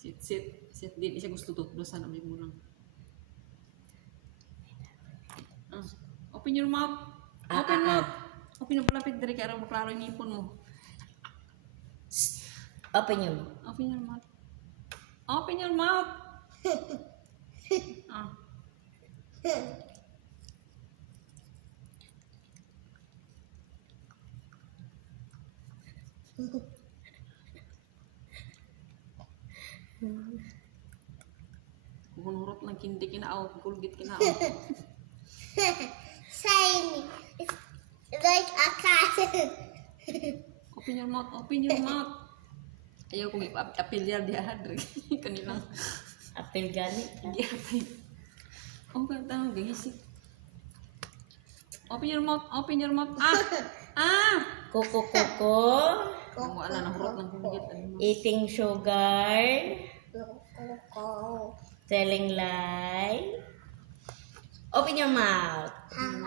Sit. Di siya gusto tutbusan. Amay mo lang. Open your mouth. Open mouth. Open yung palapit. Dari ka araw maklaro yung ipon mo. Open your mouth. Open your mouth. Open your mouth. Kunurot lang kindi kinaaw. Kulgit kinaaw. Shiny. It's like a cat. Open your mouth. Open your mouth. Ayaw kong ipapilya di ahad. Kanilang. Apil gani. Hindi apay. Oh, kanta. Gagisik. Open your mouth. Open your mouth. Kuko. Ang wala na hurot ng kulgit. Eating sugar. Go. Telling lie. Open your mouth.